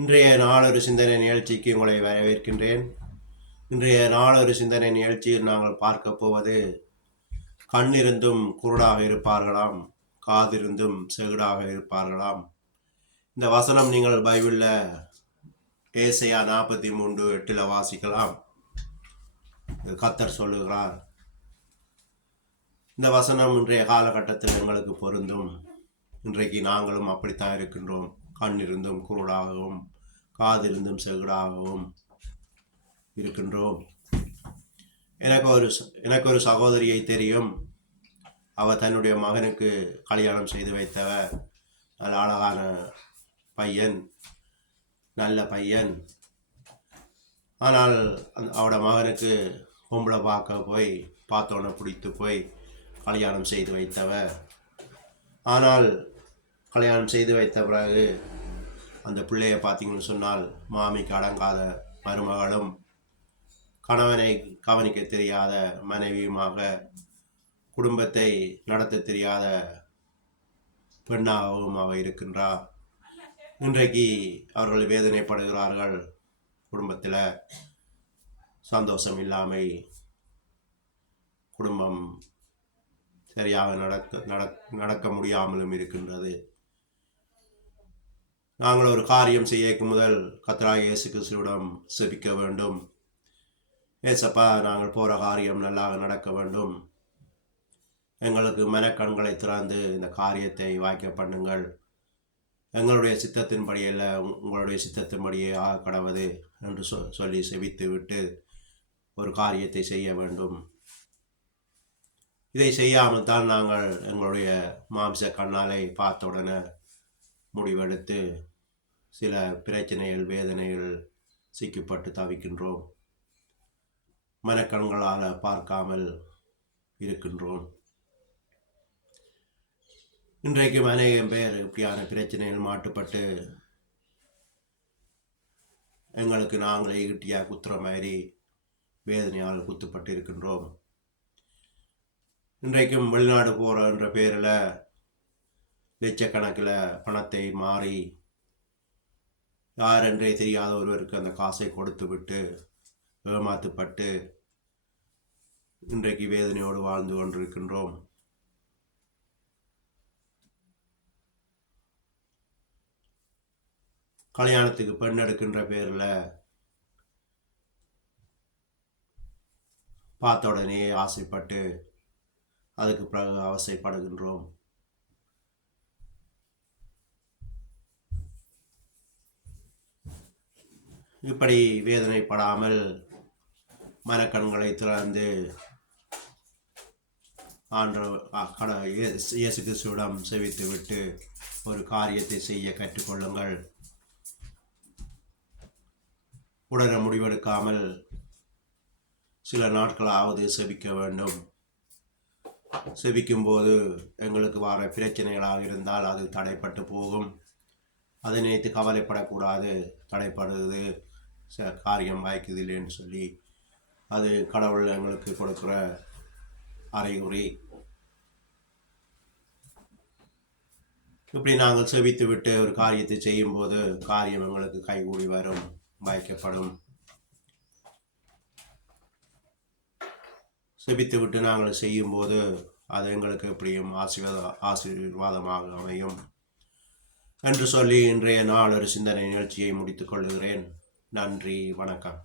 இன்றைய நாளொரு சிந்தனை நிகழ்ச்சிக்கு உங்களை வரவேற்கின்றேன். இன்றைய நாளொரு சிந்தனை நிகழ்ச்சியில் நாங்கள் பார்க்க போவது, கண்ணிருந்தும் குருடாக இருப்பார்களாம், காதிருந்தும் செவிடாக இருப்பார்களாம். இந்த வசனம் நீங்கள் பைபிளில் ஏசாயா 43:8 வாசிக்கலாம். கர்த்தர் சொல்லுகிறார். இந்த வசனம் இன்றைய காலகட்டத்தில் எங்களுக்கு பொருந்தும். இன்றைக்கு நாங்களும் அப்படித்தான் இருக்கின்றோம். கண்ணிருந்தும் குருடாகவும் காதிருந்தும் செவிடாகவும் இருக்கின்றோம். எனக்கு ஒரு சகோதரியை தெரியும். அவள் தன்னுடைய மகனுக்கு கல்யாணம் செய்து வைத்தவர். நல்ல அழகான பையன், நல்ல பையன். ஆனால் அவட மகனுக்கு பொம்பளை பார்த்தோன்னே பிடித்து போய் கல்யாணம் செய்து வைத்தவர். ஆனால் கல்யாணம் செய்து வைத்த பிறகு அந்த பிள்ளையை பார்த்தீங்கன்னு சொன்னால், மாமிக்கு அடங்காத மருமகளும் கணவனை கவனிக்க தெரியாத மனைவியுமாக, குடும்பத்தை நடத்த தெரியாத பெண்ணாகவும் அவ இருக்கின்றார். இன்றைக்கு அவர்கள் வேதனைப்படுகிறார்கள். குடும்பத்தில் சந்தோஷம் இல்லாமல், குடும்பம் சரியாக நடக்க முடியாமலும் இருக்கின்றது. நாங்கள் ஒரு காரியம் செய்யக்கு முதல் கர்த்தராகிய இயேசு கிறிஸ்துவிடம் செபிக்க வேண்டும். ஏசப்பா, நாங்கள் போகிற காரியம் நல்லா நடக்க வேண்டும். எங்களுக்கு மனக்கண்களை திறந்து இந்த காரியத்தை வாய்க்க பண்ணுங்கள். எங்களுடைய சித்தத்தின்படியல்ல, உங்களுடைய சித்தத்தின்படியே ஆக கடவுது என்று சொல்லி செபித்து விட்டு ஒரு காரியத்தை செய்ய வேண்டும். இதை செய்யாமல் தான் நாங்கள் எங்களுடைய மாம்ச கண்ணாலை பார்த்த உடனே முடிவெடுத்து சில பிரச்சனைகள், வேதனைகள் சிக்கப்பட்டு தவிக்கின்றோம். மனக்கண்களால் பார்க்காமல் இருக்கின்றோம். இன்றைக்கு அநேகம் பேர் இப்படியான பிரச்சனைகள் மாட்டுப்பட்டு எங்களுக்கு நாங்களே ஈட்டியாக குத்துற மாதிரி வேதனையால் குத்துப்பட்டு இருக்கின்றோம். இன்றைக்கும் வெளிநாடு போகிற என்ற பேரில் லட்சக்கணக்கில் பணத்தை மாறி யாரென்றே தெரியாத ஒருவருக்கு அந்த காசை கொடுத்து விட்டு ஏமாற்றப்பட்டு இன்றைக்கு வேதனையோடு வாழ்ந்து கொண்டிருக்கின்றோம். கல்யாணத்துக்கு பெண் எடுக்கின்ற பேரில் பார்த்த உடனே ஆசைப்பட்டு அதுக்கு பிறகு அவசைப்படுகின்றோம். இப்படி வேதனைப்படாமல் மனக்கண்களை திறந்து இயேசு கிறிஸ்துவிடம் செவித்து விட்டு ஒரு காரியத்தை செய்ய கற்றுக்கொள்ளுங்கள். உடனே முடிவெடுக்காமல் சில நாட்களாவது செபிக்க வேண்டும். செபிக்கும்போது எங்களுக்கு வர பிரச்சனைகளாக இருந்தால் அது தடைப்பட்டு போகும். அதை நினைத்து கவலைப்படக்கூடாது. தடைப்படுது, காரியம் வாய்க்குது இல்லைன்னு சொல்லி அது கடவுள் எங்களுக்கு கொடுக்குற அறிகுறி. இப்படி நாங்கள் செபித்து விட்டு ஒரு காரியத்தை செய்யும்போது காரியம் எங்களுக்கு கைகூடி வரும், வாய்க்கப்படும். செபித்து விட்டு நாங்கள் செய்யும்போது அது எங்களுக்கு எப்படியும் ஆசீர்வாதமாக அமையும் என்று சொல்லி இன்றைய நாள் ஒரு சிந்தனை நிகழ்ச்சியை முடித்துக் கொள்கிறேன். நன்றி, வணக்கம்.